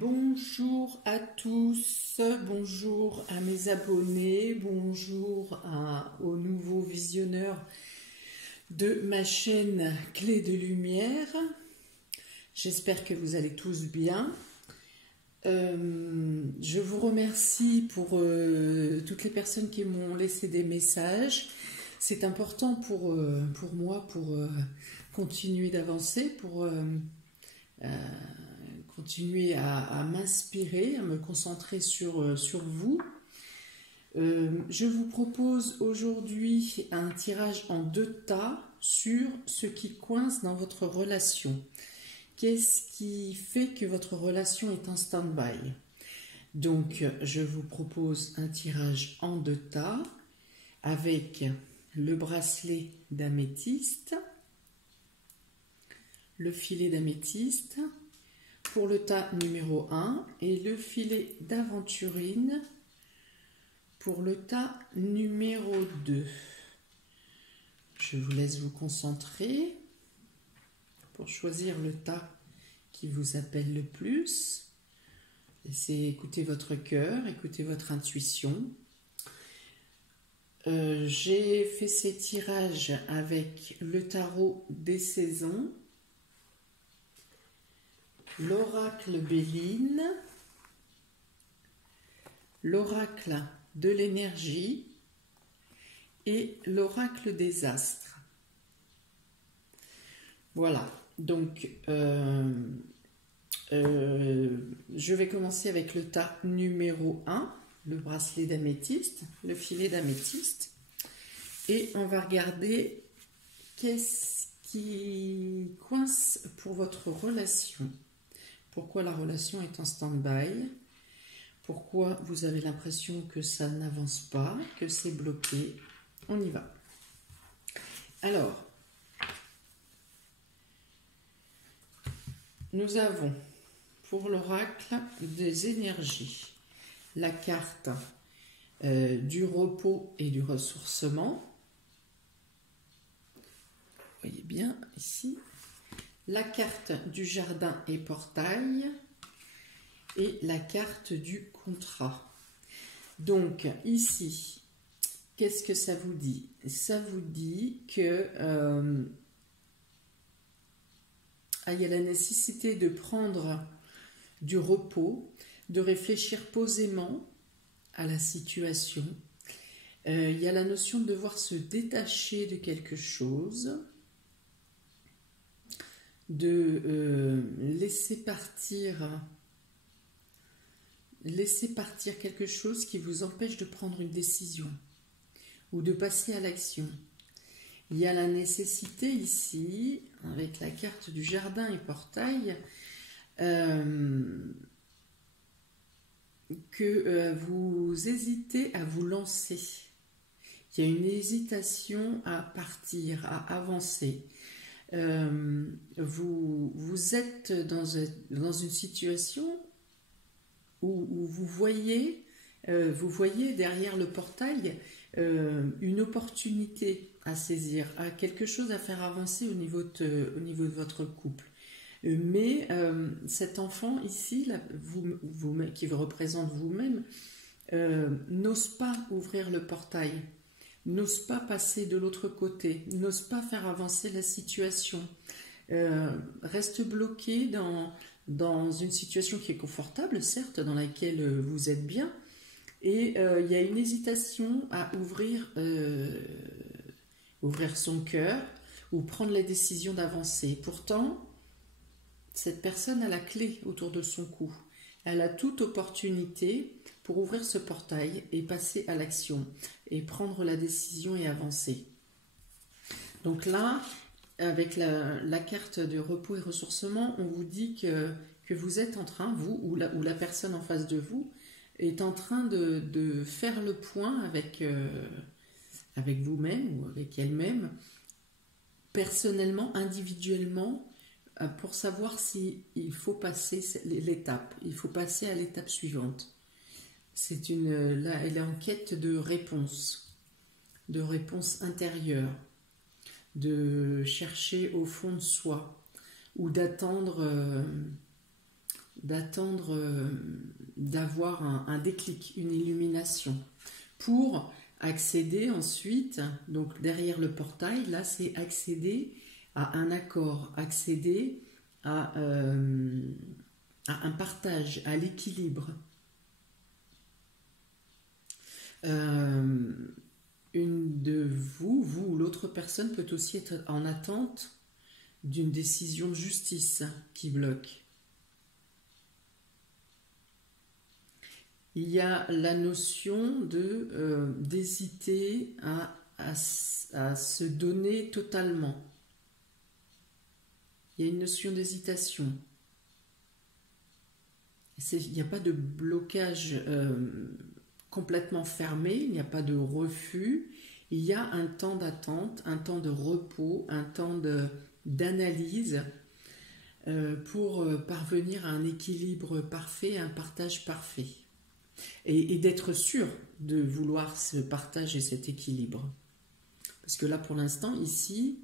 Bonjour à tous, bonjour à mes abonnés, bonjour aux nouveaux visionneurs de ma chaîne Clé de Lumière. J'espère que vous allez tous bien. Je vous remercie pour toutes les personnes qui m'ont laissé des messages. C'est important pour moi, pour continuer d'avancer, pour continuer à m'inspirer, à me concentrer sur vous. Je vous propose aujourd'hui un tirage en 2 tas sur ce qui coince dans votre relation. Qu'est-ce qui fait que votre relation est en stand-by? Donc, je vous propose un tirage en 2 tas avec le bracelet d'améthyste, le filet d'améthyste pour le tas numéro 1 et le filet d'aventurine pour le tas numéro 2. Je vous laisse vous concentrer pour choisir le tas qui vous appelle le plus. Laissez écouter votre cœur, écoutez votre intuition. J'ai fait ces tirages avec le tarot des saisons, l'oracle Béline, l'oracle de l'énergie et l'oracle des astres. Voilà, donc je vais commencer avec le tas numéro 1, le bracelet d'améthyste, le filet d'améthyste, et on va regarder qu'est-ce qui coince pour votre relation. Pourquoi la relation est en stand-by? Pourquoi vous avez l'impression que ça n'avance pas, que c'est bloqué? On y va. Alors, nous avons pour l'oracle des énergies la carte du repos et du ressourcement. Vous voyez bien ici. La carte du jardin et portail et la carte du contrat. Donc ici, qu'est-ce que ça vous dit? Ça vous dit que il y a la nécessité de prendre du repos, de réfléchir posément à la situation. Il y a la notion de devoir se détacher de quelque chose, de laisser partir quelque chose qui vous empêche de prendre une décision ou de passer à l'action. Il y a la nécessité ici, avec la carte du jardin et portail, que vous hésitez à vous lancer. Il y a une hésitation à partir, à avancer. Vous êtes dans une situation où vous voyez derrière le portail une opportunité à saisir, à quelque chose à faire avancer au niveau de votre couple. Mais cet enfant ici, là, qui vous représente vous-même, n'ose pas ouvrir le portail, n'ose pas passer de l'autre côté, n'ose pas faire avancer la situation, reste bloqué dans une situation qui est confortable, certes, dans laquelle vous êtes bien, et il y a une hésitation à ouvrir son cœur ou prendre la décision d'avancer. Pourtant, cette personne a la clé autour de son cou. Elle a toute opportunité pour ouvrir ce portail et passer à l'action et prendre la décision et avancer. Donc là, avec la carte de repos et ressourcement, on vous dit que vous êtes en train, vous ou la personne en face de vous, est en train de faire le point avec vous-même ou avec elle-même, personnellement, individuellement, pour savoir s'il faut passer l'étape, il faut passer à l'étape suivante. Là, elle est en quête de réponse intérieure, de chercher au fond de soi, ou d'attendre d'avoir un déclic, une illumination, pour accéder ensuite, donc derrière le portail, là c'est accéder à un accord, accéder à un partage, à l'équilibre. Une de vous ou l'autre personne peut aussi être en attente d'une décision de justice qui bloque. Il y a la notion d'hésiter à se donner totalement. Il y a une notion d'hésitation. Il n'y a pas de blocage complètement fermé, il n'y a pas de refus. Il y a un temps d'attente, un temps de repos, un temps d'analyse pour parvenir à un équilibre parfait, à un partage parfait. Et d'être sûr de vouloir ce partage et cet équilibre. Parce que là, pour l'instant, ici,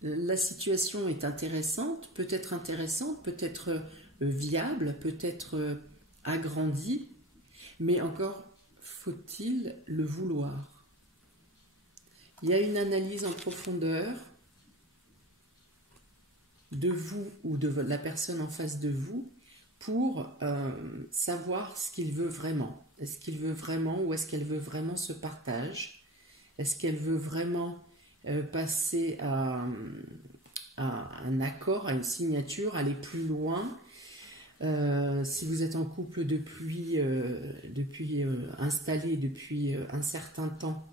la situation est intéressante, peut-être viable, peut-être agrandie, mais encore faut-il le vouloir. Il y a une analyse en profondeur de vous ou de la personne en face de vous pour savoir ce qu'il veut vraiment. Est-ce qu'il veut vraiment ou est-ce qu'elle veut vraiment ce partage? Est-ce qu'elle veut vraiment passer à un accord, à une signature, aller plus loin? Si vous êtes en couple depuis installé depuis un certain temps,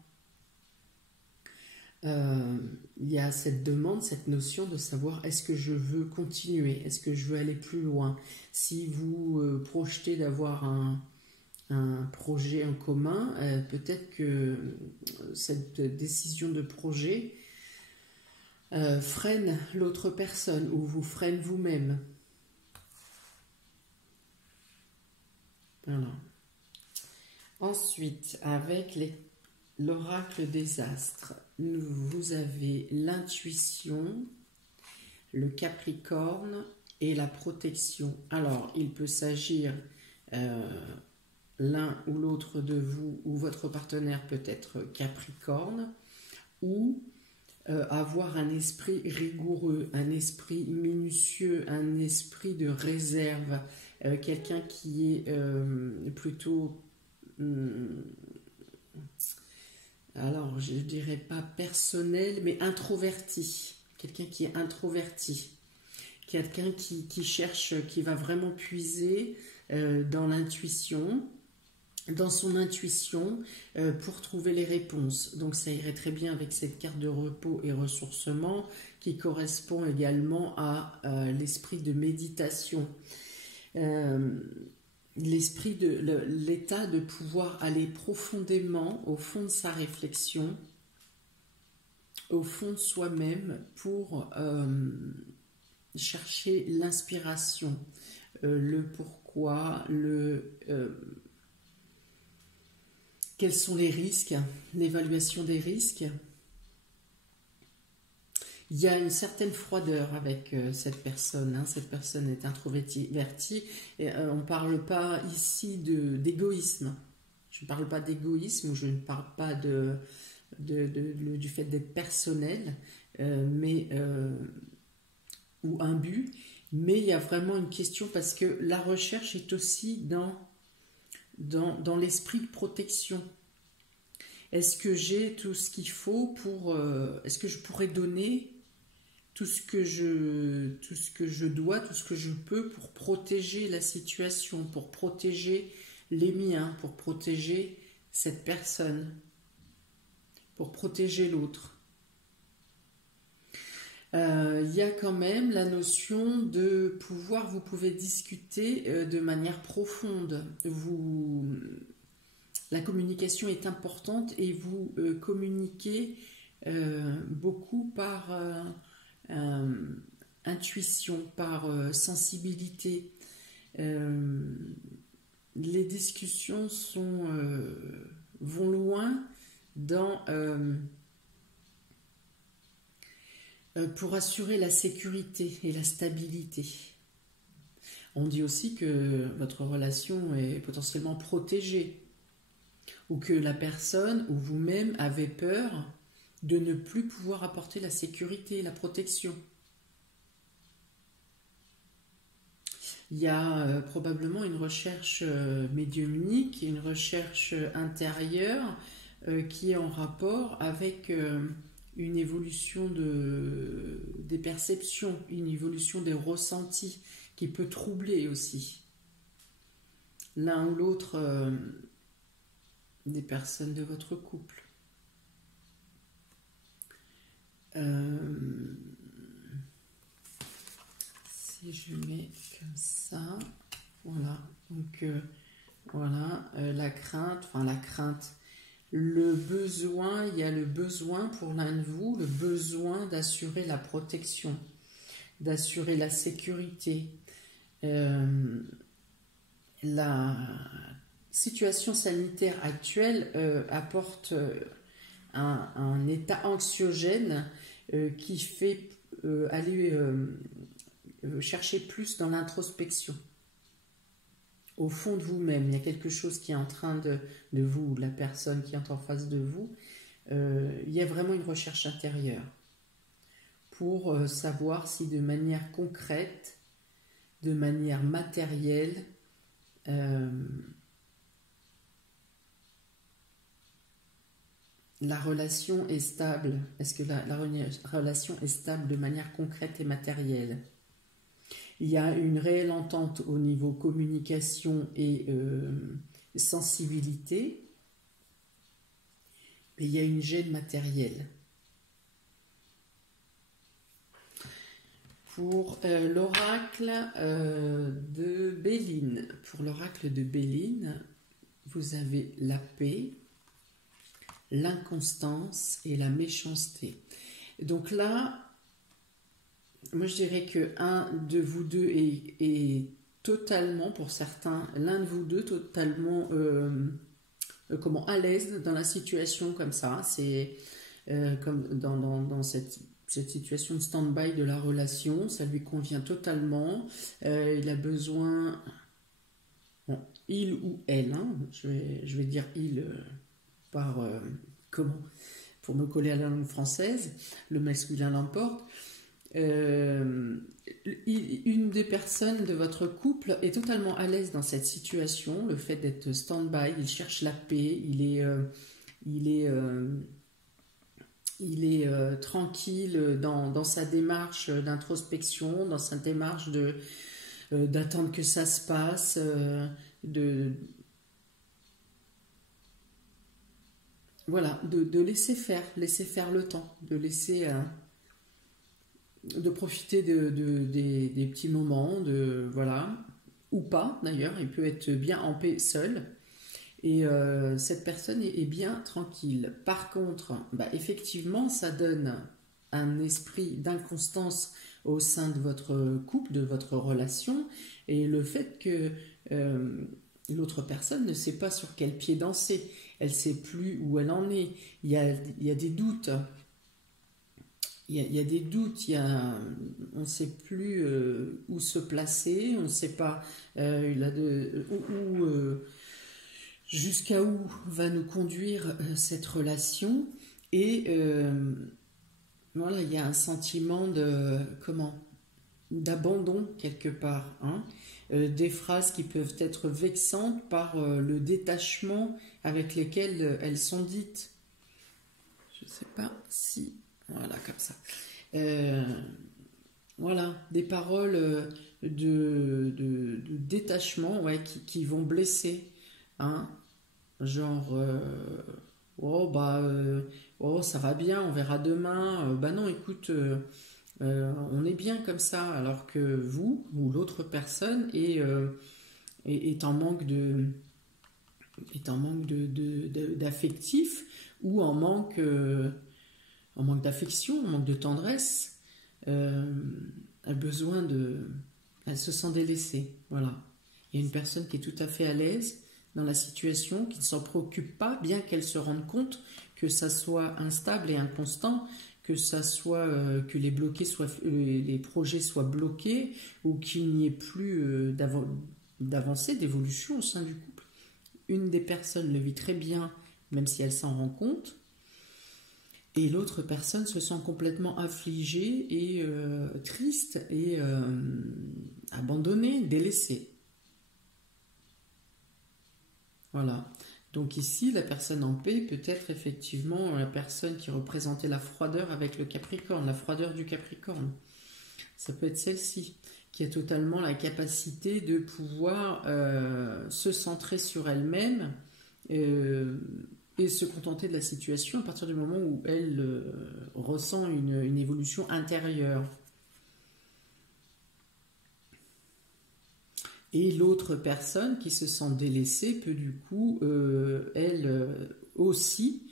il y a cette demande, cette notion de savoir est-ce que je veux continuer, est-ce que je veux aller plus loin. Si vous projetez d'avoir un projet en commun, peut-être que cette décision de projet freine l'autre personne ou vous freine vous-même. Voilà. Ensuite, avec l'oracle des astres, vous avez l'intuition, le Capricorne et la protection. Alors, il peut s'agir l'un ou l'autre de vous ou votre partenaire peut être Capricorne ou avoir un esprit rigoureux, un esprit minutieux, un esprit de réserve, quelqu'un qui est plutôt... alors, je ne dirais pas personnel, mais introverti. Quelqu'un qui est introverti. Quelqu'un qui cherche, qui va vraiment puiser dans l'intuition, dans son intuition, pour trouver les réponses. Donc, ça irait très bien avec cette carte de repos et ressourcement qui correspond également à l'esprit de méditation. L'état de pouvoir aller profondément au fond de sa réflexion, au fond de soi-même pour chercher l'inspiration, le pourquoi, quels sont les risques, l'évaluation des risques. Il y a une certaine froideur avec cette personne. Cette personne est introvertie. Et, on ne parle pas ici d'égoïsme. Je ne parle pas d'égoïsme, je ne parle pas du fait d'être personnel, ou un but. Mais il y a vraiment une question parce que la recherche est aussi dans l'esprit de protection. Est-ce que j'ai tout ce qu'il faut pour... est-ce que je pourrais donner tout ce que je dois, tout ce que je peux pour protéger la situation, pour protéger les miens, pour protéger cette personne, pour protéger l'autre. Il y a quand même la notion de pouvoir, vous pouvez discuter de manière profonde. La communication est importante et vous communiquez beaucoup par... intuition, par sensibilité. Les discussions vont loin pour assurer la sécurité et la stabilité. On dit aussi que votre relation est potentiellement protégée ou que la personne ou vous-même avez peur de ne plus pouvoir apporter la sécurité, la protection. Il y a probablement une recherche médiumnique, une recherche intérieure qui est en rapport avec une évolution des perceptions, une évolution des ressentis qui peut troubler aussi l'un ou l'autre des personnes de votre couple. Si je mets comme ça, voilà, donc voilà, la crainte, le besoin, il y a le besoin pour l'un de vous, le besoin d'assurer la protection, d'assurer la sécurité. La situation sanitaire actuelle apporte un état anxiogène qui fait aller chercher plus dans l'introspection. Au fond de vous-même, il y a quelque chose qui est en train de vous, la personne qui est en face de vous, il y a vraiment une recherche intérieure pour savoir si de manière concrète, de manière matérielle, la relation est stable. Est-ce que la relation est stable de manière concrète et matérielle? Il y a une réelle entente au niveau communication et sensibilité. Et il y a une gêne matérielle. Pour l'oracle de Béline. Pour l'oracle de Béline, vous avez la paix, l'inconstance et la méchanceté. Donc là, moi je dirais que un de vous deux est totalement, pour certains, l'un de vous deux totalement à l'aise dans la situation comme ça. C'est comme dans cette situation de stand-by de la relation, ça lui convient totalement. Il a besoin, bon, il ou elle, hein, je vais dire il par pour me coller à la langue française, le masculin l'emporte. Une des personnes de votre couple est totalement à l'aise dans cette situation, le fait d'être stand-by, il cherche la paix, il est tranquille dans sa démarche d'introspection, dans sa démarche d'attendre que ça se passe, de laisser faire le temps, de profiter des petits moments, ou pas d'ailleurs, il peut être bien en paix seul. Et cette personne est bien tranquille. Par contre, effectivement, ça donne un esprit d'inconstance au sein de votre couple, de votre relation, et le fait que l'autre personne ne sait pas sur quel pied danser, elle ne sait plus où elle en est, il y a des doutes. Il y a des doutes, on ne sait plus où se placer, on ne sait pas jusqu'à où va nous conduire cette relation. Et il y a un sentiment d'abandon quelque part. Hein. Des phrases qui peuvent être vexantes par le détachement avec lesquelles elles sont dites. Je ne sais pas si... Voilà, comme ça. Des paroles de détachement qui vont blesser. Hein. Genre, ça va bien, on verra demain. Non, écoute, on est bien comme ça, alors que vous ou l'autre personne est en manque d'affectif ou en manque d'affection, en manque de tendresse, a besoin elle se sent délaissée. Voilà. Il y a une personne qui est tout à fait à l'aise dans la situation, qui ne s'en préoccupe pas, bien qu'elle se rende compte que ça soit instable et inconstant, que ça soit que les projets soient bloqués ou qu'il n'y ait plus d'avancée, d'évolution au sein du couple. Une des personnes le vit très bien, même si elle s'en rend compte, et l'autre personne se sent complètement affligée et triste et abandonnée, délaissée. Voilà. Donc ici, la personne en paix peut être effectivement la personne qui représentait la froideur avec le Capricorne, la froideur du Capricorne. Ça peut être celle-ci, qui a totalement la capacité de pouvoir se centrer sur elle-même et se contenter de la situation à partir du moment où elle ressent une évolution intérieure. Et l'autre personne qui se sent délaissée peut du coup, elle aussi,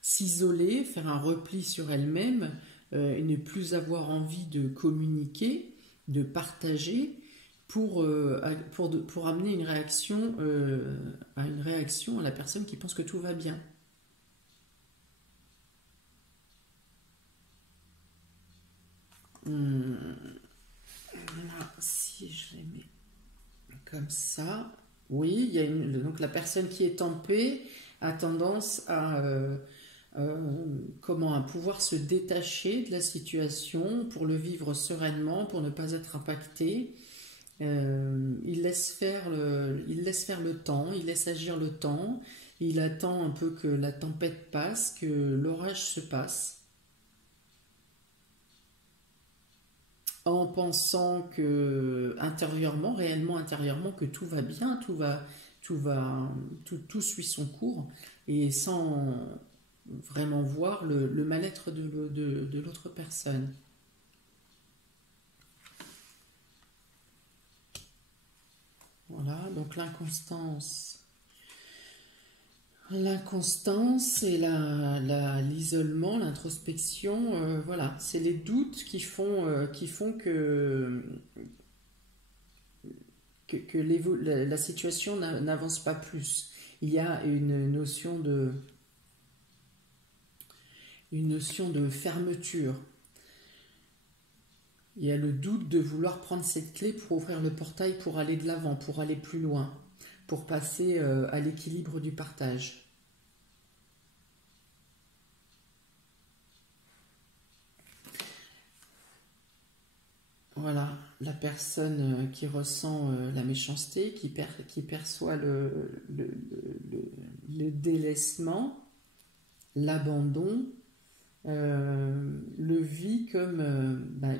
s'isoler, faire un repli sur elle-même, et ne plus avoir envie de communiquer, de partager, pour amener une réaction à la personne qui pense que tout va bien. Si je les mets comme ça, oui, il y a donc la personne qui est en paix a tendance à pouvoir se détacher de la situation pour le vivre sereinement, pour ne pas être impacté. Il laisse faire le temps, il laisse agir le temps, il attend un peu que la tempête passe, que l'orage se passe, en pensant que réellement intérieurement, que tout va bien, tout suit son cours, et sans vraiment voir le mal-être de l'autre personne. Voilà, donc l'inconstance et l'isolement, l'introspection, voilà, c'est les doutes qui font que la situation n'avance pas plus. Il y a une notion de fermeture. Il y a le doute de vouloir prendre cette clé pour ouvrir le portail, pour aller de l'avant, pour aller plus loin, pour passer à l'équilibre du partage. Voilà, la personne qui ressent la méchanceté, qui perçoit le délaissement, l'abandon, le vit comme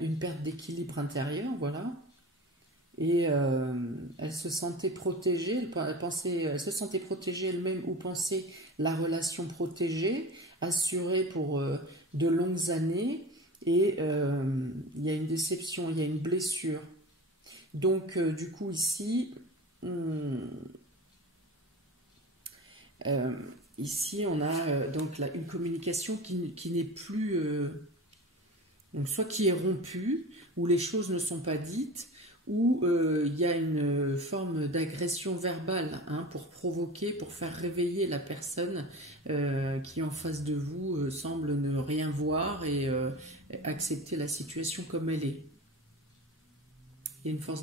une perte d'équilibre intérieur, voilà. Et elle se sentait protégée, elle se sentait protégée elle-même ou pensait la relation protégée, assurée pour de longues années. Et il y a une déception, il y a une blessure. Donc du coup ici, ici on a donc une communication qui n'est plus, donc soit qui est rompue, où les choses ne sont pas dites, où il y a une forme d'agression verbale, hein, pour provoquer, pour faire réveiller la personne qui en face de vous semble ne rien voir et accepter la situation comme elle est. Il y a une forme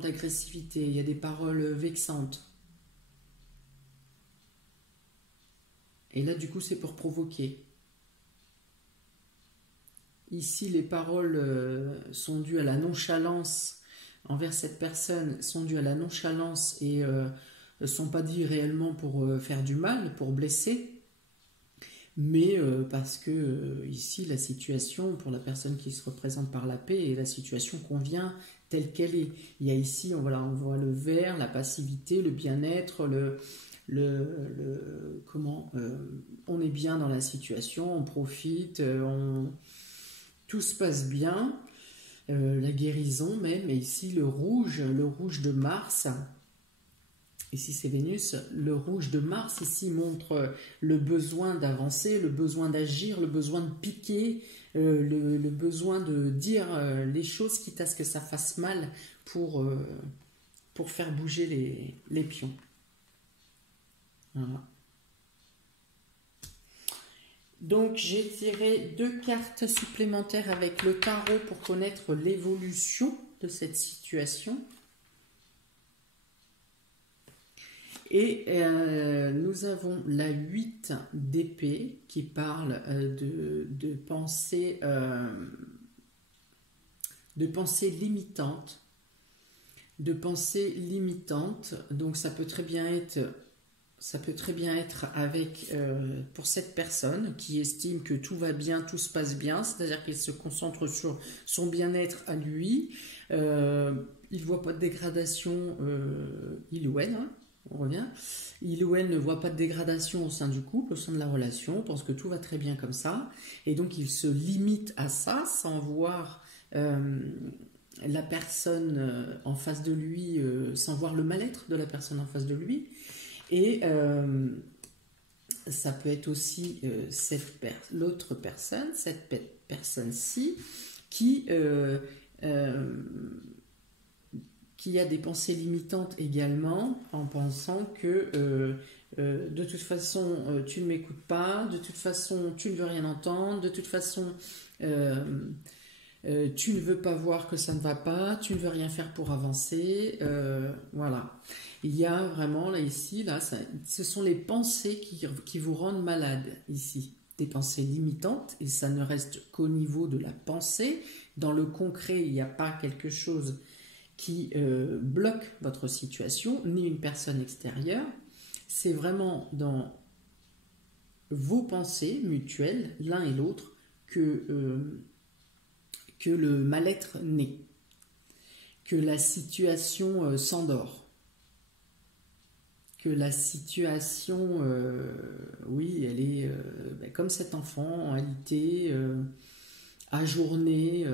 d'agressivité, il y a des paroles vexantes. Et là, du coup, c'est pour provoquer. Ici, les paroles sont dues à la nonchalance envers cette personne, sont dues à la nonchalance et ne sont pas dites réellement pour faire du mal, pour blesser, mais parce que ici, la situation, pour la personne qui se représente par la paix, et la situation convient telle qu'elle est. Il y a ici, on voit le vert, la passivité, le bien-être, on est bien dans la situation, on profite, tout se passe bien, la guérison même, et ici le rouge de Mars, ici c'est Vénus, le rouge de Mars ici montre le besoin d'avancer, le besoin d'agir, le besoin de piquer, le besoin de dire les choses quitte à ce que ça fasse mal pour faire bouger les pions. Voilà. Donc j'ai tiré 2 cartes supplémentaires avec le tarot pour connaître l'évolution de cette situation. Et nous avons la 8 d'épée qui parle de pensée limitante. De pensée limitante. Donc ça peut très bien être avec, pour cette personne qui estime que tout va bien, tout se passe bien, c'est-à-dire qu'il se concentre sur son bien-être à lui. Il ne voit pas de dégradation, il ou elle, hein. On revient. Il ou elle ne voit pas de dégradation au sein du couple, au sein de la relation, pense que tout va très bien comme ça. Et donc, il se limite à ça sans voir la personne en face de lui, sans voir le mal-être de la personne en face de lui. Et ça peut être aussi l'autre personne, cette personne-ci, qui a des pensées limitantes également, en pensant que de toute façon tu ne m'écoutes pas, de toute façon tu ne veux rien entendre, de toute façon tu ne veux pas voir que ça ne va pas, tu ne veux rien faire pour avancer, voilà. Il y a vraiment là ici, ce sont les pensées qui vous rendent malade ici. Des pensées limitantes, et ça ne reste qu'au niveau de la pensée. Dans le concret, il n'y a pas quelque chose qui bloque votre situation, ni une personne extérieure. C'est vraiment dans vos pensées mutuelles, l'un et l'autre, que le mal-être naît, que la situation s'endort, que la situation, oui, elle est comme cet enfant en réalité, ajourné.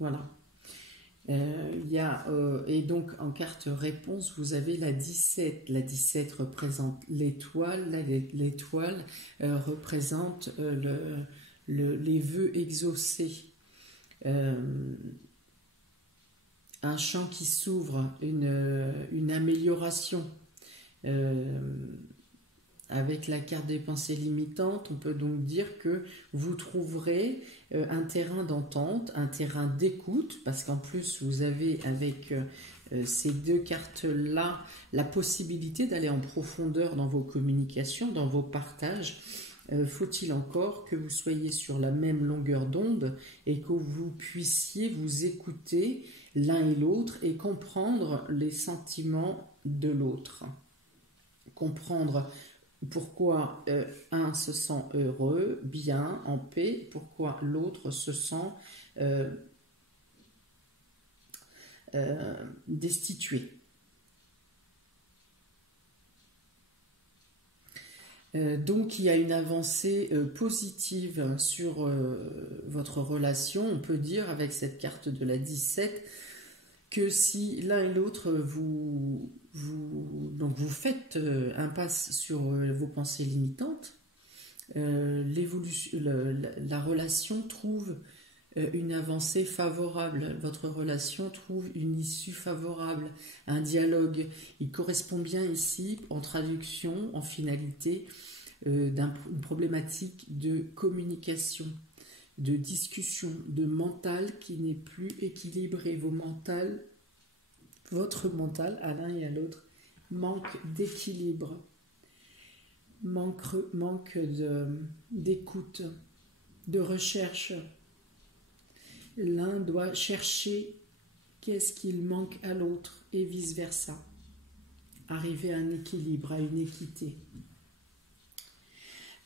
Voilà. Et donc en carte réponse, vous avez la 17. La 17 représente l'étoile. L'étoile représente les vœux exaucés. Un champ qui s'ouvre, une amélioration. Avec la carte des pensées limitantes, on peut donc dire que vous trouverez un terrain d'entente, un terrain d'écoute, parce qu'en plus vous avez avec ces 2 cartes-là la possibilité d'aller en profondeur dans vos communications, dans vos partages. Faut-il encore que vous soyez sur la même longueur d'onde et que vous puissiez vous écouter l'un et l'autre et comprendre les sentiments de l'autre. Comprendre pourquoi un se sent heureux, bien, en paix, pourquoi l'autre se sent destitué. Donc il y a une avancée positive sur votre relation. On peut dire avec cette carte de la 17 que si l'un et l'autre vous faites impasse sur vos pensées limitantes, la relation trouve une avancée favorable, votre relation trouve une issue favorable, un dialogue. Il correspond bien ici, en traduction, en finalité, d'une problématique de communication, de discussion, de mental qui n'est plus équilibré. Votre mental, à l'un et à l'autre, manque d'équilibre, manque d'écoute, de recherche. L'un doit chercher qu'est-ce qu'il manque à l'autre et vice-versa. Arriver à un équilibre, à une équité.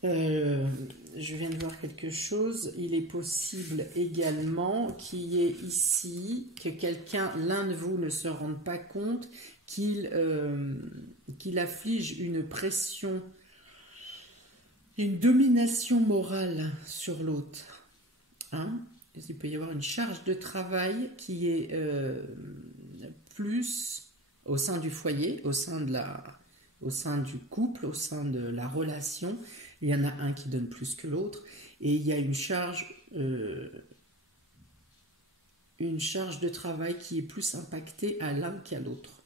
Je viens de voir quelque chose. Il est possible également qu'il y ait ici que l'un de vous ne se rende pas compte qu'il afflige une pression, une domination morale sur l'autre. Hein? Il peut y avoir une charge de travail qui est plus au sein du foyer, au sein du couple, au sein de la relation. Il y en a un qui donne plus que l'autre et il y a une charge de travail qui est plus impactée à l'un qu'à l'autre.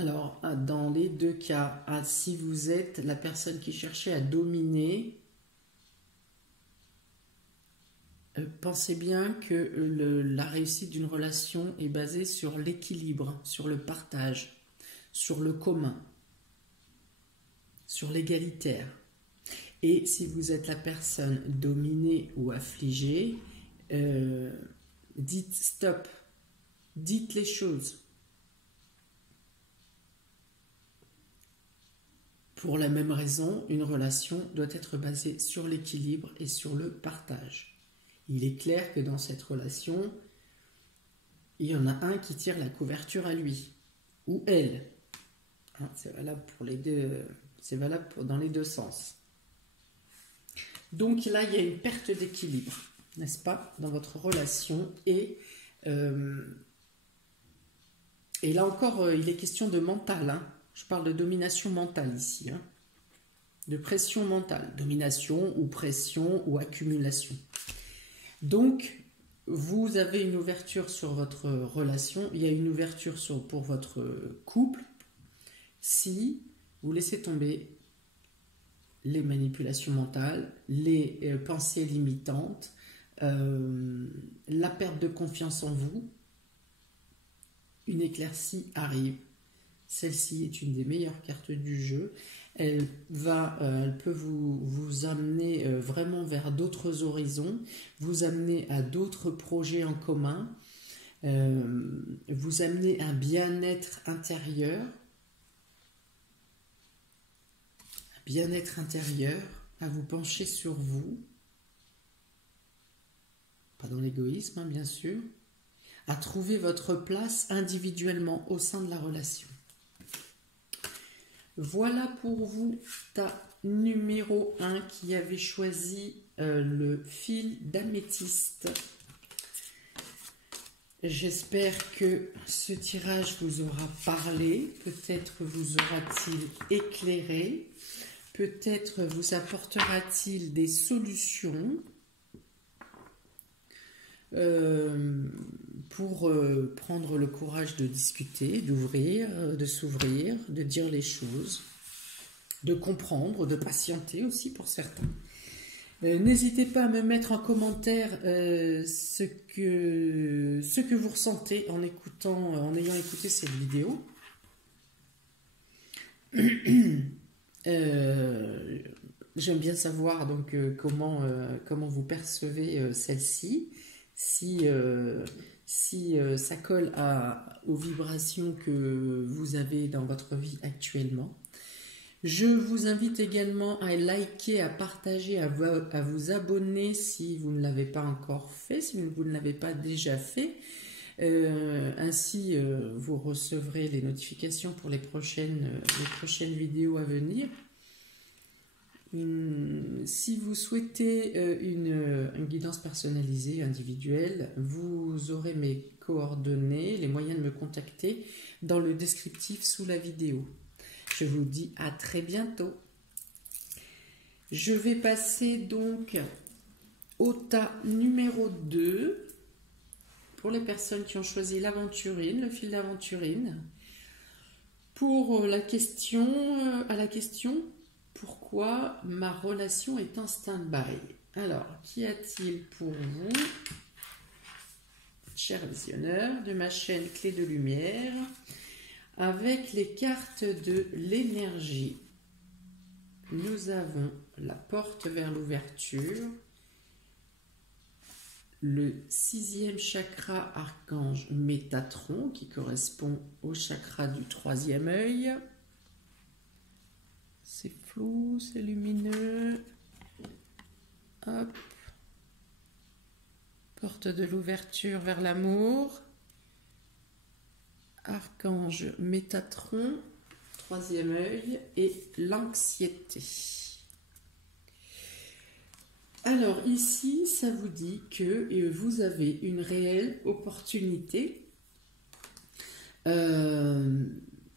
Alors, dans les deux cas, si vous êtes la personne qui cherchait à dominer, pensez bien que la réussite d'une relation est basée sur l'équilibre, sur le partage, sur le commun, sur l'égalitaire. Et si vous êtes la personne dominée ou affligée, dites stop, dites les choses. Pour la même raison, une relation doit être basée sur l'équilibre et sur le partage. Il est clair que dans cette relation, il y en a un qui tire la couverture à lui, ou elle. C'est valable pour les deux, c'est valable dans les deux sens. Donc là, il y a une perte d'équilibre, n'est-ce pas, dans votre relation. Et là encore, il est question de mental. Je parle de domination mentale ici, de pression mentale. Domination ou pression ou accumulation. Donc, vous avez une ouverture sur votre relation. Il y a une ouverture pour votre couple si vous laissez tomber les manipulations mentales, les pensées limitantes, la perte de confiance en vous. Une éclaircie arrive. Celle-ci est une des meilleures cartes du jeu. Elle peut vous amener vraiment vers d'autres horizons, vous amener à d'autres projets en commun, vous amener un bien-être intérieur, à vous pencher sur vous, pas dans l'égoïsme, bien sûr, à trouver votre place individuellement au sein de la relation. Voilà pour vous, ta numéro 1 qui avait choisi le fil d'améthyste. J'espère que ce tirage vous aura parlé, peut-être vous aura-t-il éclairé, peut-être vous apportera-t-il des solutions pour prendre le courage de discuter, d'ouvrir, de s'ouvrir, de dire les choses, de comprendre, de patienter aussi pour certains. N'hésitez pas à me mettre en commentaire ce que vous ressentez en ayant écouté cette vidéo. J'aime bien savoir donc comment vous percevez celle-ci. Si ça colle aux vibrations que vous avez dans votre vie actuellement. Je vous invite également à liker, à partager, à vous abonner si vous ne l'avez pas encore fait, si vous ne l'avez pas déjà fait. Ainsi, vous recevrez les notifications pour les prochaines vidéos à venir. Si vous souhaitez une guidance personnalisée, individuelle, vous aurez mes coordonnées, les moyens de me contacter dans le descriptif sous la vidéo. Je vous dis à très bientôt. Je vais passer donc au tas numéro 2 pour les personnes qui ont choisi l'aventurine, le fil d'aventurine. Pour la question, pourquoi ma relation est en stand-by? Alors, qu'y a-t-il pour vous, chers visionneurs de ma chaîne Clé de Lumière, avec les cartes de l'énergie? Nous avons la porte vers l'ouverture, le 6e chakra archange Métatron qui correspond au chakra du 3e œil. C'est flou, c'est lumineux. Hop. Porte de l'ouverture vers l'amour. Archange Métatron, 3e œil, et l'anxiété. Alors ici, ça vous dit que vous avez une réelle opportunité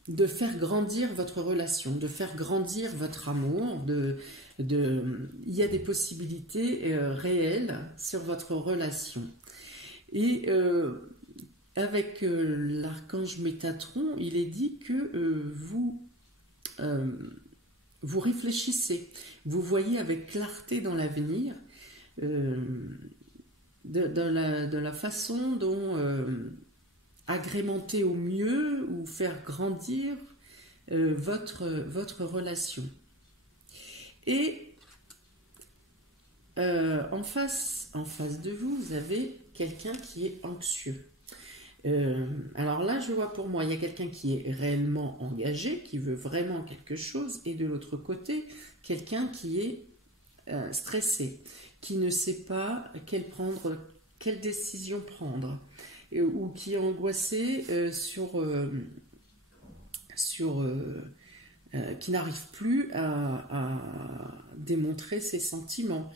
de faire grandir votre relation, de faire grandir votre amour. Il y a des possibilités réelles sur votre relation. Et avec l'archange Métatron, il est dit que vous réfléchissez, vous voyez avec clarté dans l'avenir, de la façon dont agrémenter au mieux ou faire grandir votre relation. Et en face de vous, vous avez quelqu'un qui est anxieux. Alors là, je vois pour moi, il y a quelqu'un qui est réellement engagé, qui veut vraiment quelque chose, et de l'autre côté, quelqu'un qui est stressé, qui ne sait pas quelle décision prendre, ou qui est angoissé qui n'arrive plus à démontrer ses sentiments,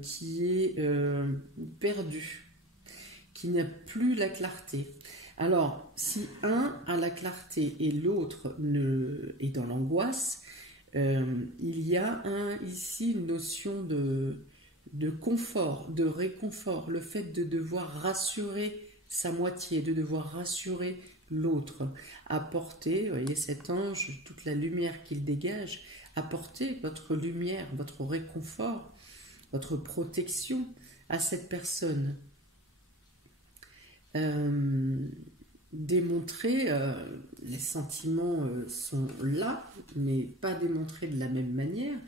qui est perdu, qui n'a plus la clarté. Alors, si un a la clarté et l'autre est dans l'angoisse, il y a ici une notion de confort, de réconfort, le fait de devoir rassurer sa moitié, de devoir rassurer l'autre, apporter, vous voyez cet ange, toute la lumière qu'il dégage, apporter votre lumière, votre réconfort, votre protection à cette personne. Démontrer, les sentiments sont là, mais pas démontrés de la même manière.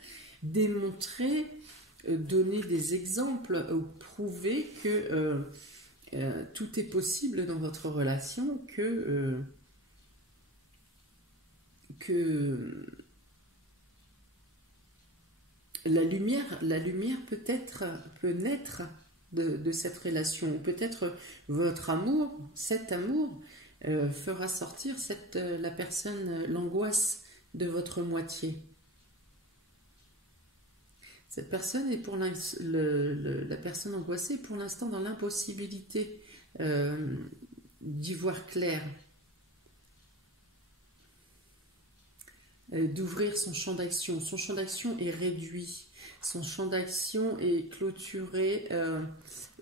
Démontrer, donner des exemples, prouver que tout est possible dans votre relation, que la lumière peut naître de cette relation, ou peut-être votre amour, cet amour fera sortir la personne, l'angoisse de votre moitié. Cette personne est la personne angoissée est pour l'instant dans l'impossibilité d'y voir clair, d'ouvrir son champ d'action. Son champ d'action est réduit, son champ d'action est clôturé,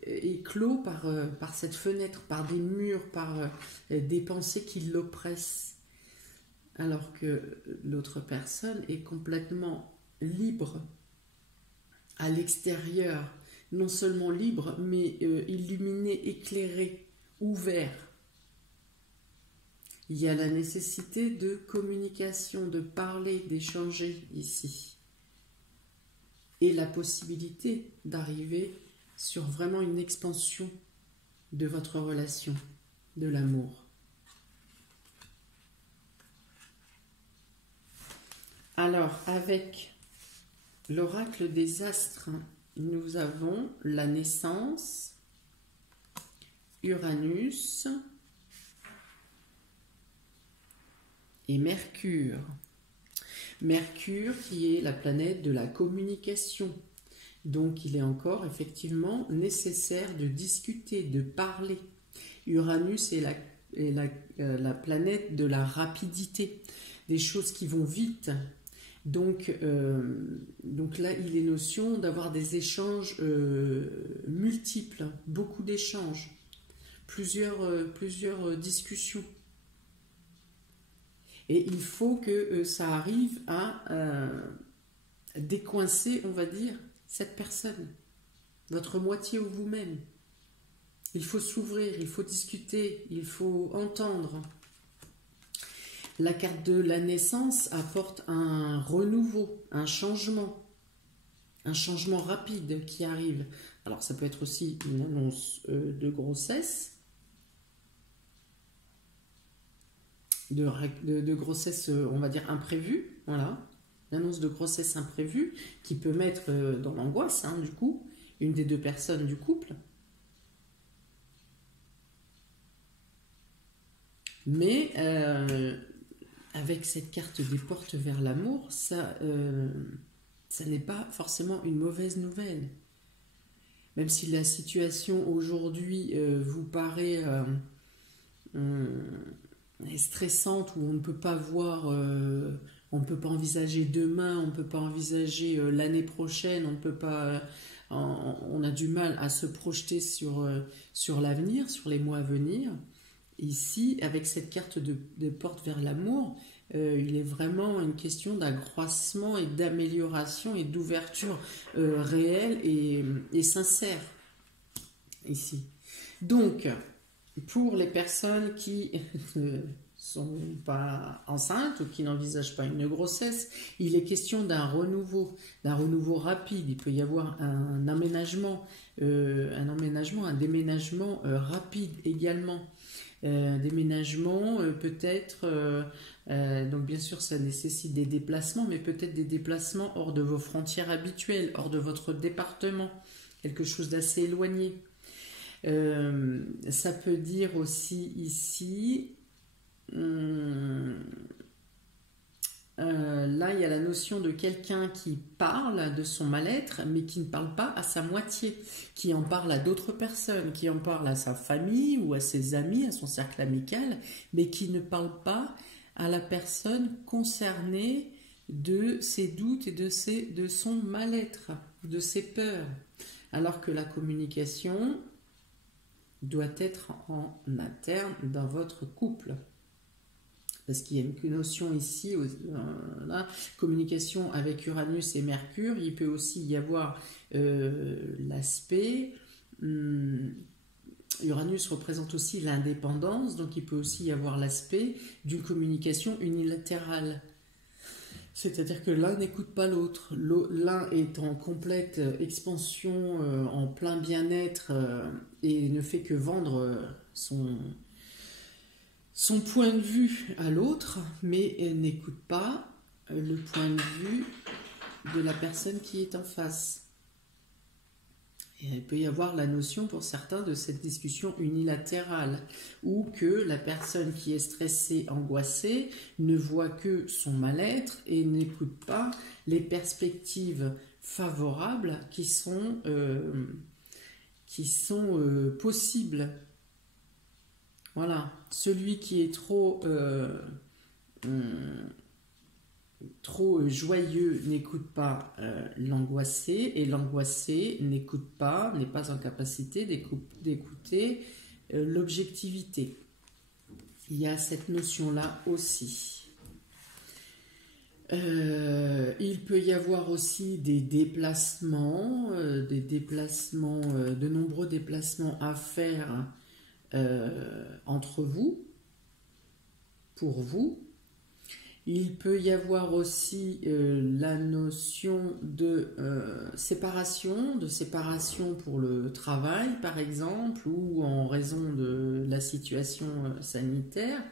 est clos par cette fenêtre, par des murs, par des pensées qui l'oppressent, alors que l'autre personne est complètement libre à l'extérieur, non seulement libre, mais illuminé, éclairé, ouvert. Il y a la nécessité de communication, de parler, d'échanger ici. Et la possibilité d'arriver sur vraiment une expansion de votre relation, de l'amour. Alors, avec l'oracle des astres, nous avons la naissance, Uranus et Mercure. Mercure qui est la planète de la communication. Donc il est encore effectivement nécessaire de discuter, de parler. Uranus est la planète de la rapidité, des choses qui vont vite. Donc là, il est notion d'avoir des échanges multiples, beaucoup d'échanges, plusieurs discussions. Et il faut que ça arrive à décoincer, on va dire, cette personne, votre moitié ou vous-même. Il faut s'ouvrir, il faut discuter, il faut entendre. La carte de la naissance apporte un renouveau, un changement rapide qui arrive. Alors ça peut être aussi une annonce de grossesse, de grossesse, on va dire imprévue, voilà, l'annonce de grossesse imprévue qui peut mettre dans l'angoisse, hein, du coup, une des deux personnes du couple. Mais avec cette carte des portes vers l'amour, ça n'est pas forcément une mauvaise nouvelle. Même si la situation aujourd'hui vous paraît stressante, où on ne peut pas voir, on ne peut pas envisager demain, on ne peut pas envisager l'année prochaine, on ne peut pas on a du mal à se projeter sur l'avenir, sur les mois à venir. Ici, avec cette carte de porte vers l'amour, il est vraiment une question d'accroissement et d'amélioration et d'ouverture réelle et sincère ici. Donc, pour les personnes qui ne sont pas enceintes ou qui n'envisagent pas une grossesse, il est question d'un renouveau rapide. Il peut y avoir un aménagement, un déménagement rapide également. Déménagement, peut-être, donc bien sûr ça nécessite des déplacements, mais peut-être des déplacements hors de vos frontières habituelles, hors de votre département, quelque chose d'assez éloigné. Ça peut dire aussi ici, là il y a la notion de quelqu'un qui parle de son mal-être, mais qui ne parle pas à sa moitié, qui en parle à d'autres personnes, qui en parle à sa famille ou à ses amis, à son cercle amical, mais qui ne parle pas à la personne concernée de ses doutes et de son mal-être, de ses peurs. Alors que la communication doit être en interne dans votre couple. Parce qu'il y a une notion ici, là, communication avec Uranus et Mercure, il peut aussi y avoir l'aspect, Uranus représente aussi l'indépendance, donc il peut aussi y avoir l'aspect d'une communication unilatérale. C'est-à-dire que l'un n'écoute pas l'autre, l'un est en complète expansion, en plein bien-être et ne fait que vendre son point de vue à l'autre, mais elle n'écoute pas le point de vue de la personne qui est en face. Et il peut y avoir la notion pour certains de cette discussion unilatérale, où que la personne qui est stressée, angoissée, ne voit que son mal-être et n'écoute pas les perspectives favorables qui sont possibles. Voilà, celui qui est trop joyeux n'écoute pas l'angoissé, et l'angoissé n'écoute pas, n'est pas en capacité d'écouter l'objectivité. Il y a cette notion-là aussi. Il peut y avoir aussi des déplacements, de nombreux déplacements à faire entre vous, pour vous. Il peut y avoir aussi la notion de séparation pour le travail par exemple, ou en raison de la situation sanitaire.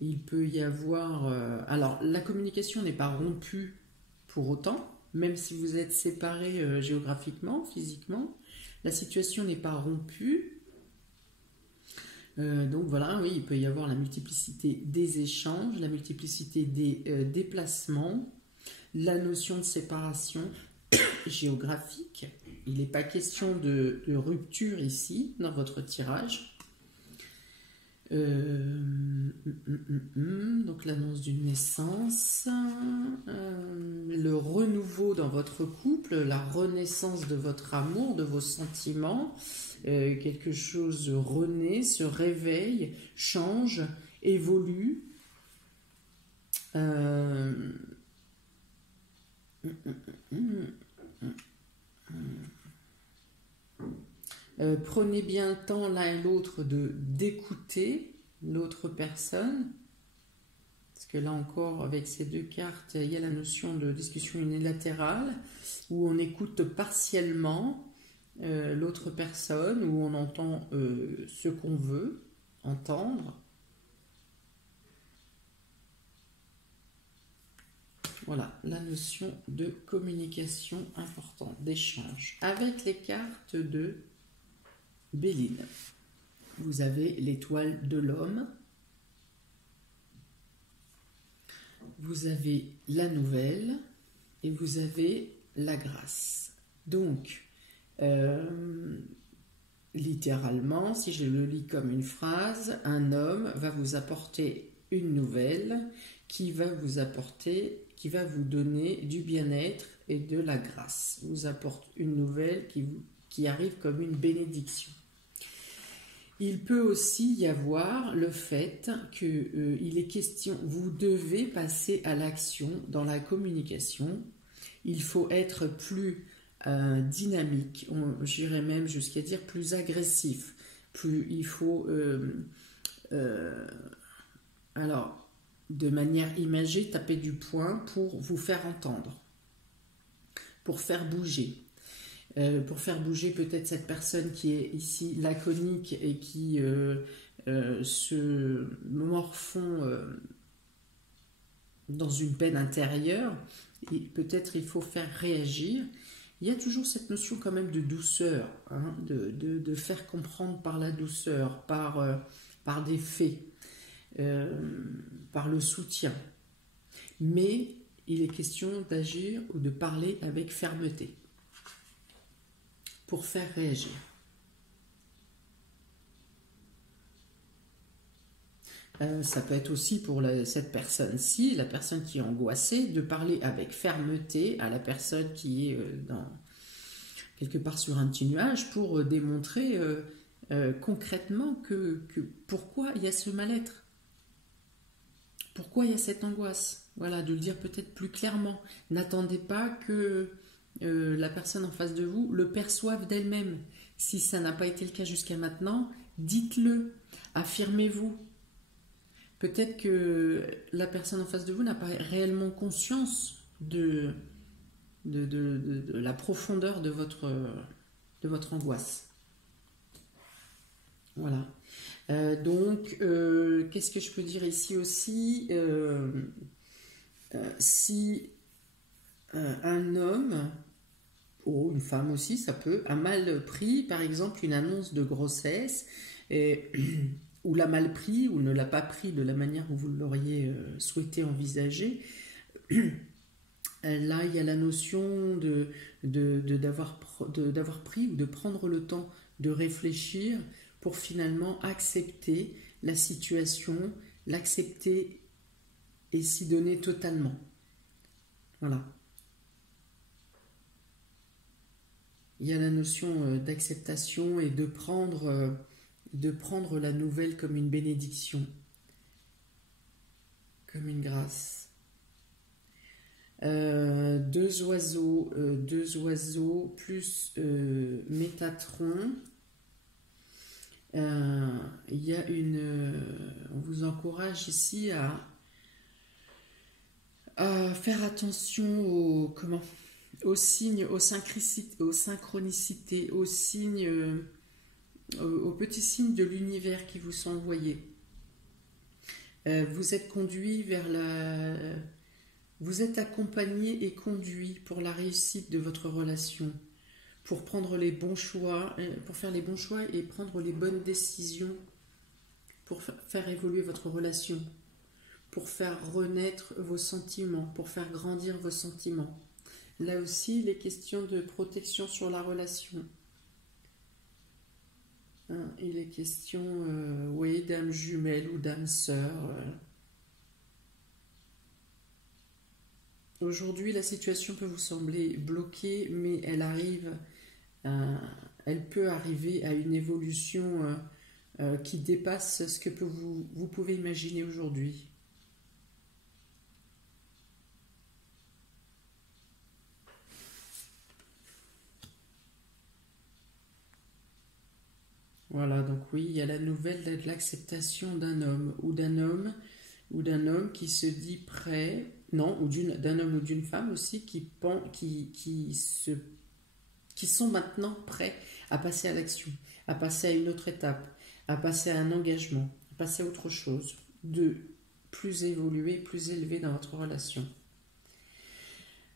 Il peut y avoir... alors la communication n'est pas rompue pour autant, même si vous êtes séparés géographiquement, physiquement, la situation n'est pas rompue. Donc voilà, oui, il peut y avoir la multiplicité des échanges, la multiplicité des déplacements, la notion de séparation géographique. Il n'est pas question de rupture ici, dans votre tirage. Donc l'annonce d'une naissance, le renouveau dans votre couple, la renaissance de votre amour, de vos sentiments, quelque chose renaît, se réveille, change, évolue. Prenez bien le temps l'un et l'autre d'écouter l'autre personne, parce que là encore avec ces deux cartes il y a la notion de discussion unilatérale où on écoute partiellement l'autre personne, où on entend ce qu'on veut entendre. Voilà, la notion de communication importante, d'échange. Avec les cartes de Béline, vous avez l'étoile de l'homme, vous avez la nouvelle et vous avez la grâce. Donc, littéralement, si je le lis comme une phrase, un homme va vous apporter une nouvelle qui va vous apporter, qui va vous donner du bien-être et de la grâce. Il vous apporte une nouvelle qui arrive comme une bénédiction. Il peut aussi y avoir le fait qu'il est question, vous devez passer à l'action dans la communication. Il faut être plus dynamique, j'irais même jusqu'à dire plus agressif. Il faut, alors, de manière imagée, taper du poing pour vous faire entendre, pour faire bouger. Pour faire bouger peut-être cette personne qui est ici laconique et qui se morfond dans une peine intérieure, et peut-être il faut faire réagir. Il y a toujours cette notion quand même de douceur, hein, de faire comprendre par la douceur, par des faits, par le soutien. Mais il est question d'agir ou de parler avec fermeté pour faire réagir. Ça peut être aussi pour cette personne-ci, la personne qui est angoissée, de parler avec fermeté à la personne qui est quelque part sur un petit nuage pour démontrer concrètement pourquoi il y a ce mal-être, pourquoi il y a cette angoisse. Voilà, de le dire peut-être plus clairement. N'attendez pas que la personne en face de vous le perçoive d'elle-même. Si ça n'a pas été le cas jusqu'à maintenant, dites-le, affirmez-vous. Peut-être que la personne en face de vous n'a pas réellement conscience de la profondeur de votre angoisse. Voilà. Donc, qu'est-ce que je peux dire ici aussi si un homme, ou une femme aussi, ça peut, a mal pris, par exemple, une annonce de grossesse, ou l'a mal pris, ou ne l'a pas pris de la manière où vous l'auriez souhaité envisager, là, il y a la notion d'avoir pris ou de prendre le temps de réfléchir pour finalement accepter la situation, l'accepter et s'y donner totalement. Voilà. Il y a la notion d'acceptation et de prendre la nouvelle comme une bénédiction, comme une grâce. Deux oiseaux plus Métatron. Il y a on vous encourage ici à faire attention aux signes, aux synchronicités, aux signes, aux petits signes de l'univers qui vous sont envoyés. Vous êtes conduit vous êtes accompagné et conduit pour la réussite de votre relation, pour prendre les bons choix, pour faire les bons choix et prendre les bonnes décisions, pour faire évoluer votre relation, pour faire renaître vos sentiments, pour faire grandir vos sentiments. Là aussi, il est question de protection sur la relation. Il est question, oui, d'âme jumelle ou d'âme sœur. Aujourd'hui, la situation peut vous sembler bloquée, mais elle peut arriver à une évolution qui dépasse ce que vous pouvez imaginer aujourd'hui. Voilà, donc oui, il y a la nouvelle de l'acceptation d'un homme ou d'un homme qui se dit prêt, non, ou d'un homme ou d'une femme aussi qui sont maintenant prêts à passer à l'action, à passer à une autre étape, à passer à un engagement, à passer à autre chose, de plus évoluer, plus élevé dans votre relation.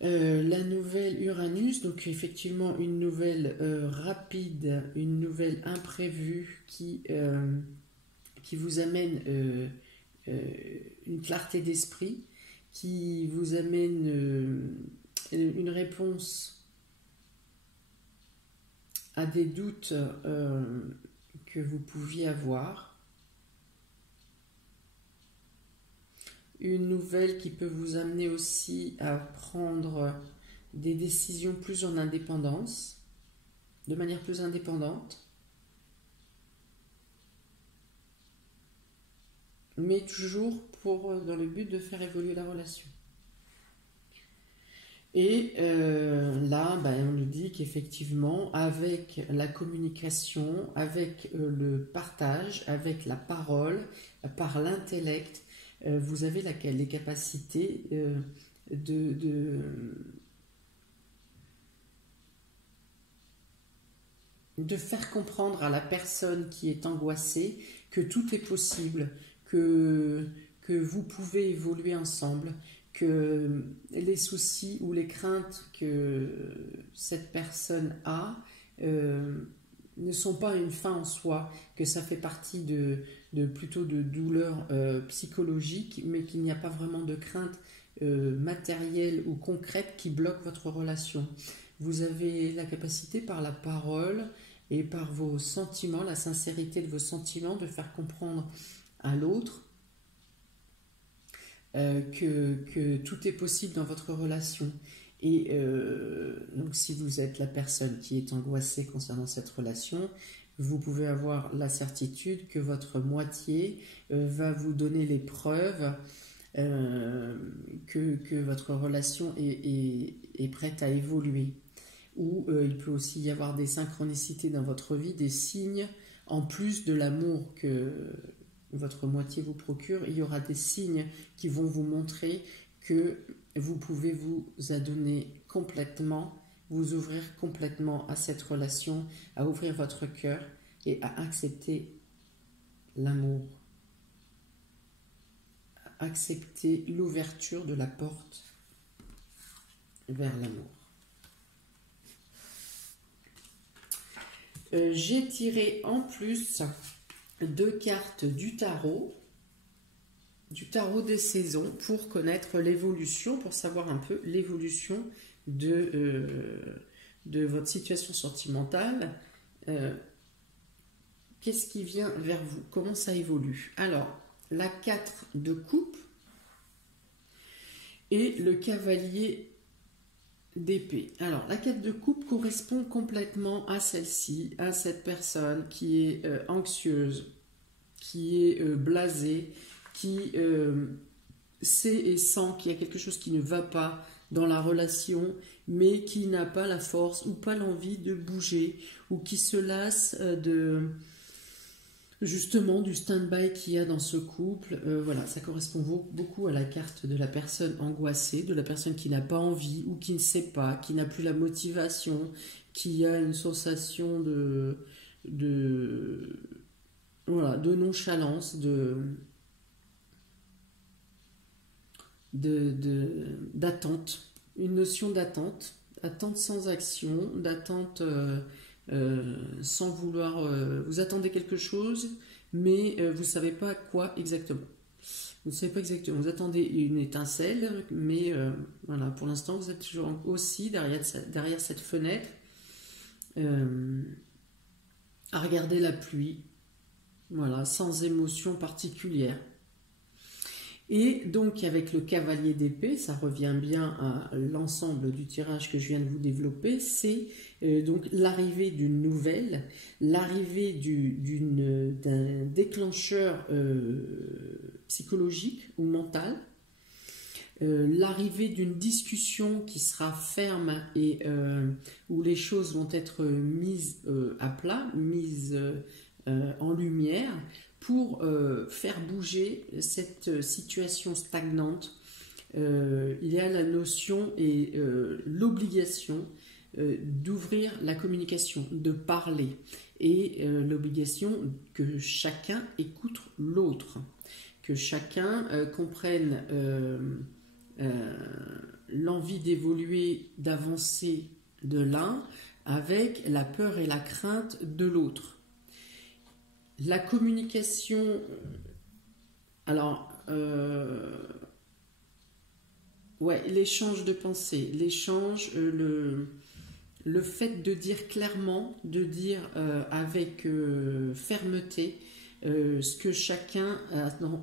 La nouvelle Uranus, donc effectivement une nouvelle rapide, une nouvelle imprévue qui vous amène une clarté d'esprit, qui vous amène une réponse à des doutes que vous pouviez avoir, Une nouvelle qui peut vous amener aussi à prendre des décisions plus en indépendance, de manière plus indépendante. Mais toujours dans le but de faire évoluer la relation. Et là, on nous dit qu'effectivement, avec la communication, avec le partage, avec la parole, par l'intellect, vous avez les capacités de faire comprendre à la personne qui est angoissée que tout est possible, que vous pouvez évoluer ensemble, que les soucis ou les craintes que cette personne a ne sont pas une fin en soi, que ça fait partie plutôt de douleurs psychologiques, mais qu'il n'y a pas vraiment de crainte matérielle ou concrète qui bloque votre relation. Vous avez la capacité par la parole et par vos sentiments, la sincérité de vos sentiments, de faire comprendre à l'autre que tout est possible dans votre relation. Et donc si vous êtes la personne qui est angoissée concernant cette relation, vous pouvez avoir la certitude que votre moitié va vous donner les preuves que votre relation est prête à évoluer. Ou il peut aussi y avoir des synchronicités dans votre vie, des signes, en plus de l'amour que votre moitié vous procure, il y aura des signes qui vont vous montrer que vous pouvez vous adonner complètement, vous ouvrir complètement à cette relation, à ouvrir votre cœur et à accepter l'amour, à accepter l'ouverture de la porte vers l'amour. J'ai tiré en plus 2 cartes du tarot des saisons pour connaître l'évolution, pour savoir un peu l'évolution de votre situation sentimentale. Qu'est-ce qui vient vers vous? Comment ça évolue? Alors, la 4 de coupe et le cavalier d'épée. Alors, la 4 de coupe correspond complètement à celle-ci, à cette personne qui est anxieuse, qui est blasée, qui sait et sent qu'il y a quelque chose qui ne va pas dans la relation, mais qui n'a pas la force ou pas l'envie de bouger, ou qui se lasse justement du stand-by qu'il y a dans ce couple. Voilà, ça correspond beaucoup à la carte de la personne angoissée, de la personne qui n'a pas envie ou qui ne sait pas, qui n'a plus la motivation, qui a une sensation de nonchalance, d'attente, une notion d'attente, attente sans action, d'attente sans vouloir, vous attendez quelque chose, mais vous ne savez pas quoi exactement. Vous ne savez pas exactement, vous attendez une étincelle, mais voilà, pour l'instant vous êtes toujours aussi derrière cette fenêtre à regarder la pluie, voilà, sans émotion particulière. Et donc avec le cavalier d'épée, ça revient bien à l'ensemble du tirage que je viens de vous développer, c'est donc l'arrivée d'une nouvelle, l'arrivée d'un déclencheur psychologique ou mental, l'arrivée d'une discussion qui sera ferme et où les choses vont être mises à plat, mises en lumière, pour faire bouger cette situation stagnante. Il y a la notion et l'obligation d'ouvrir la communication, de parler, et l'obligation que chacun écoute l'autre, que chacun comprenne l'envie d'évoluer, d'avancer de l'un avec la peur et la crainte de l'autre. La communication, alors, l'échange de pensée, l'échange, le fait de dire clairement, de dire avec fermeté, ce que chacun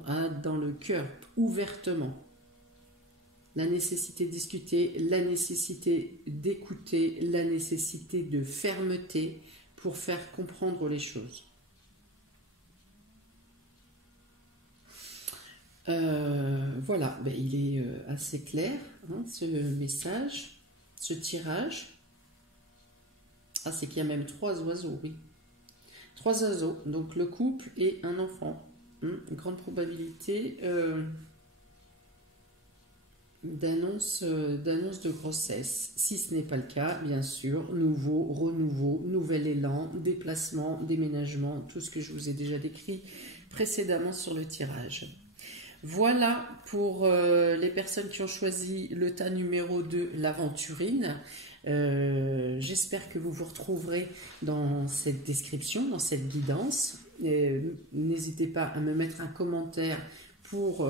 a dans le cœur, ouvertement. La nécessité de discuter, la nécessité d'écouter, la nécessité de fermeté pour faire comprendre les choses. Voilà, ben, il est assez clair, hein, ce message, ce tirage. Ah, c'est qu'il y a même 3 oiseaux, oui. 3 oiseaux, donc le couple et un enfant. Grande probabilité d'annonce de grossesse. Si ce n'est pas le cas, bien sûr, nouveau, renouveau, nouvel élan, déplacement, déménagement, tout ce que je vous ai déjà décrit précédemment sur le tirage. Voilà pour les personnes qui ont choisi le tas numéro 2, l'aventurine. J'espère que vous vous retrouverez dans cette description, dans cette guidance. N'hésitez pas à me mettre un commentaire pour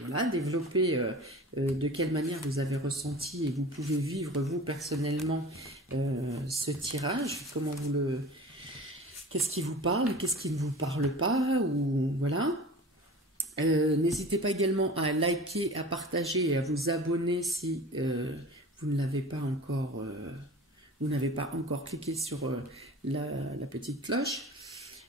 voilà, développer de quelle manière vous avez ressenti et vous pouvez vivre vous personnellement ce tirage, comment vous le... Qu'est-ce qui vous parle et qu'est-ce qui ne vous parle pas, ou voilà. N'hésitez pas également à liker, à partager et à vous abonner si vous ne l'avez pas encore, vous n'avez pas encore cliqué sur la petite cloche.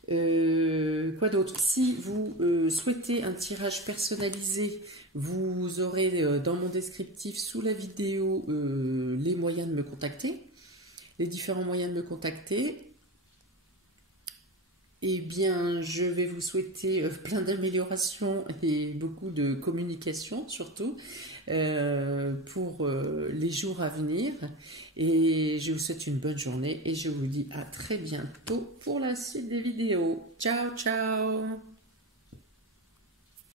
Quoi d'autre? Si vous souhaitez un tirage personnalisé, vous aurez dans mon descriptif sous la vidéo les moyens de me contacter, les différents moyens de me contacter. Eh bien, je vais vous souhaiter plein d'améliorations et beaucoup de communication, surtout, pour les jours à venir. Et je vous souhaite une bonne journée et je vous dis à très bientôt pour la suite des vidéos. Ciao, ciao!